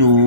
2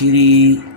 3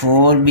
4b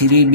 3b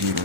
0.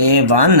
A1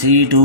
C2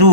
2،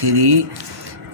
3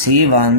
C1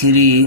3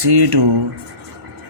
C2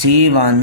C1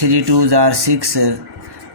3 2 6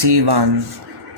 C1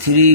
3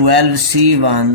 12 C1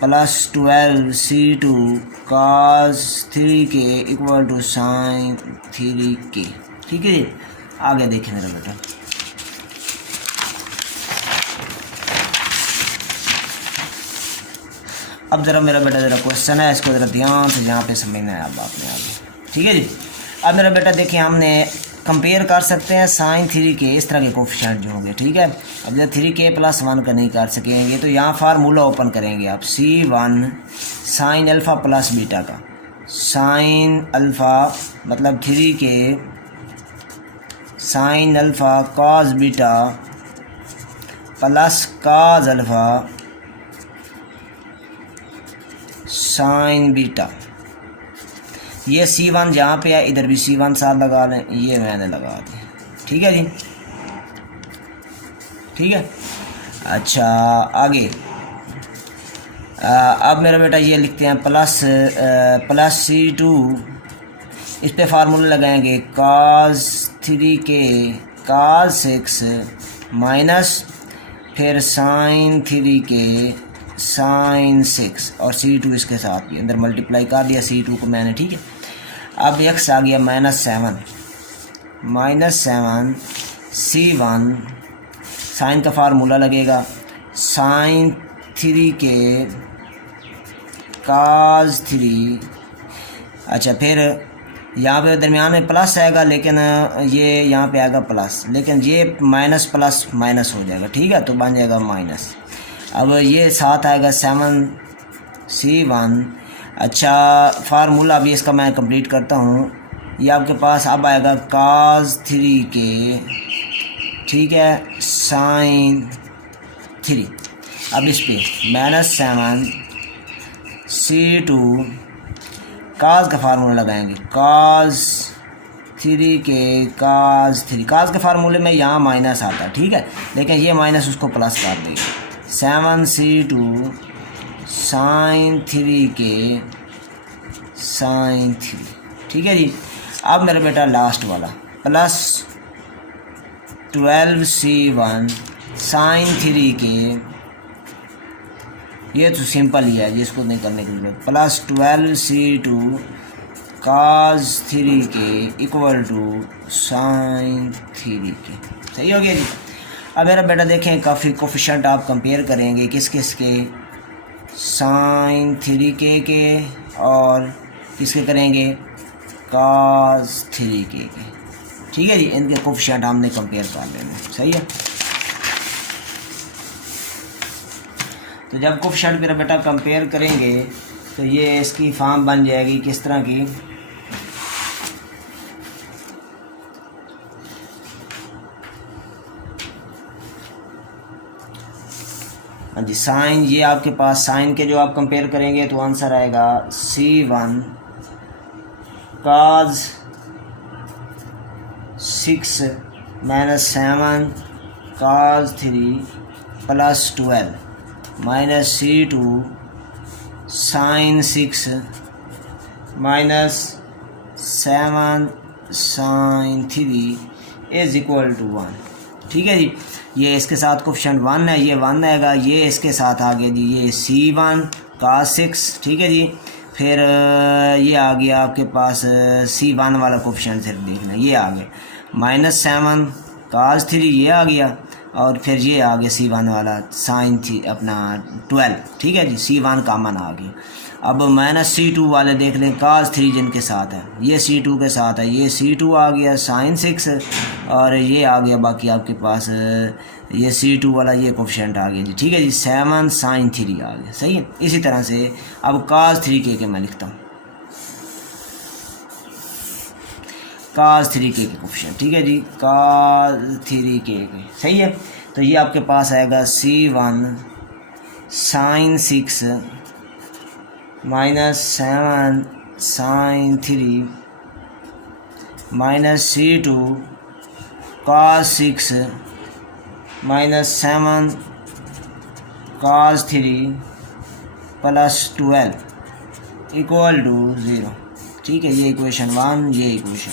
plus 12c2 cos 3k equal to sine 3k। ठीक है जी, आगे देखें मेरा बेटा। अब ज़रा मेरा बेटा ज़रा क्वेश्चन है, इसको ज़रा ध्यान से यहाँ पे समझना है अब आपने आगे। ठीक है जी, अब मेरा बेटा देखिए हमने कंपेयर कर सकते हैं साइन 3k इस तरह के कोफिशिएंट जो होंगे। ठीक है, अब जब 3k + 1 का नहीं कर सकेंगे तो यहाँ फार्मूला ओपन करेंगे आप, C1 sine alpha plus beta का, साइन अल्फ़ा मतलब 3k sine alpha cos beta plus cos alpha sine beta. ये C1 जहाँ पे है इधर भी C1 साथ लगा लें, ये मैंने लगा दी। ठीक है जी, ठीक है। अच्छा आगे अब मेरा बेटा ये लिखते हैं प्लस C2, इस पे फार्मूला लगाएंगे cos 3k cos 6 माइनस फिर साइन 3k साइन 6 और C2 इसके साथ भी अंदर मल्टीप्लाई कर दिया C2 को मैंने। ठीक है, अब x आ गया -7 C1 साइन का फार्मूला लगेगा साइन 3k cos 3। अच्छा फिर यहाँ पे दरमियान में प्लस आएगा, लेकिन ये यहाँ पे आएगा प्लस, लेकिन ये माइनस प्लस माइनस हो जाएगा। ठीक है, तो बन जाएगा माइनस। अब ये साथ आएगा 7 C1। अच्छा फार्मूला अभी इसका मैं कंप्लीट करता हूँ। ये आपके पास अब आएगा cos 3k, ठीक है, साइन 3। अब इस पे -7 C2 cos का फार्मूला लगाएंगे, cos 3k cos 3। cos के फार्मूले में यहाँ माइनस आता है। ठीक है, लेकिन ये माइनस उसको प्लस कर देगा, 7 C2 साइन 3k साइन 3। ठीक है जी, अब मेरा बेटा लास्ट वाला प्लस 12 C1 साइन 3k, ये तो सिंपल ही है, जिसको नहीं करने की जरूरत, plus 12 C2 cos 3k equal to sine 3k। सही हो गया जी। अब मेरा बेटा देखें काफ़ी कोफिशिएंट आप कंपेयर करेंगे किस किस के, साइन 3k के और किसके करेंगे, cos 3k के। ठीक है जी, इनके कोफिशिएंट हमने कंपेयर कर लेने। सही है, तो जब कोफिशिएंट मेरा बेटा कंपेयर करेंगे तो ये इसकी फॉर्म बन जाएगी किस तरह की, हाँ जी, साइन, ये आपके पास साइन के जो आप कंपेयर करेंगे तो आंसर आएगा C1 cos 6 -7 cos 3 plus 12 minus C2 sine 6 minus 7 sine 3 is equal to 1। ठीक है जी, ये इसके साथ कोफिशिएंट 1 है, ये 1 आएगा, ये इसके साथ आ गया जी ये C1 cos 6। ठीक है जी, फिर ये आ गया आपके पास C1 वाला कोफिशिएंट, सिर्फ देखना ये आ गया -7 cos 3, ये आ गया, और फिर ये आ गया C1 वाला साइन थी अपना 12। ठीक है जी, C1 कॉमन आ गया। अब -C2 वाले देख लें, cos 3 जिनके साथ है, ये C2 के साथ है, ये C2 आ गया साइन 6, और ये आ गया बाकी आपके पास ये C2 वाला ये कोफिशिएंट आ गया जी। ठीक है जी, 7 साइन 3 आ गया। सही है, इसी तरह से अब cos 3k के मैं लिखता हूँ, cos 3k के कोफिशिएंट। ठीक है जी, cos 3k के। सही है, तो ये आपके पास आएगा C1 sine 6 -7 sine 3 minus C2 cos 6 -7 cos 3 plus 12 equal to 0। ठीक है, ये इक्वेशन 1, ये equation.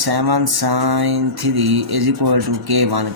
7 sin 3 = K1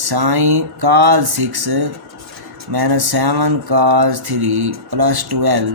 sin cos 6 - 7 cos 3 + 12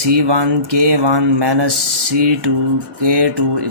C1 K1 - C2 K2 =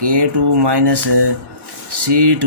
K2 - C2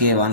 K1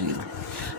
0.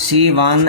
C1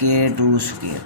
K2²،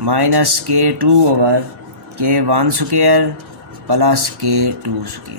-K2/K1² + K2²،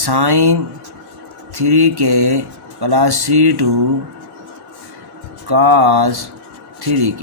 sin 3K + C2 cos 3K.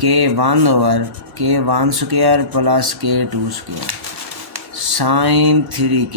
K1/K1² + K2² sin 3K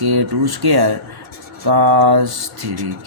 K2² cos 3K،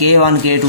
K1 K2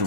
2،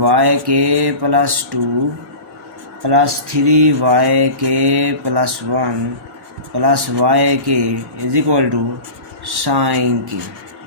YK + 2 + 3YK + 1 + YK = sin K،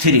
3.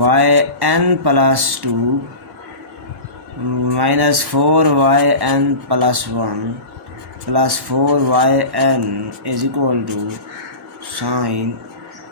YN + 2 - 4YN + 1 + 4YN = sin،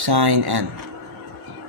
sin n،